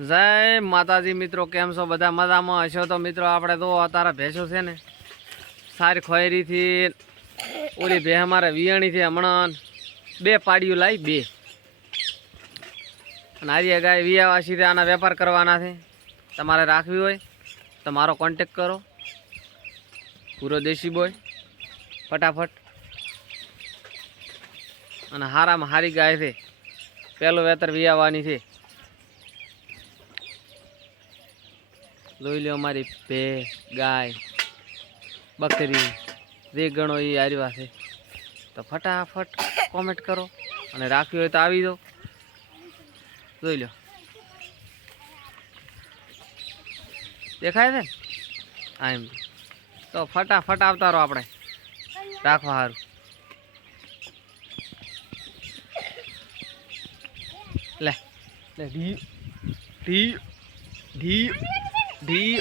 જય માતાજી મિત્રો, કેમ છો બધા? મજામાં હશો તો મિત્રો આપણે તો અત્યારે ભેંસો છે ને સારી ખોયરીથી ઓલી ભે અમારે વિયાણીથી હમણાં 2 પાડીઓ લાવી 2 અને આરી ગાય વિયાવાસીથી આના વેપાર કરવાના છે. તમારે રાખવી હોય તો મારો કોન્ટેક કરો. પૂરો દેશી બોય ફટાફટ અને હારામાં હારી ગાય છે. પહેલું વેતર વિયાવાની છે. જોઈ લો અમારી ભે ગાય બકરી જે ગણો એ આરવા છે. તો ફટાફટ કોમેન્ટ કરો અને રાખવી હોય તો આવી દો. જોઈ લો દેખાય છે આ એમ. તો ફટાફટ આવતા રહો આપણે રાખવા સારું. લે લે ઢી ઢી ઢી ઢી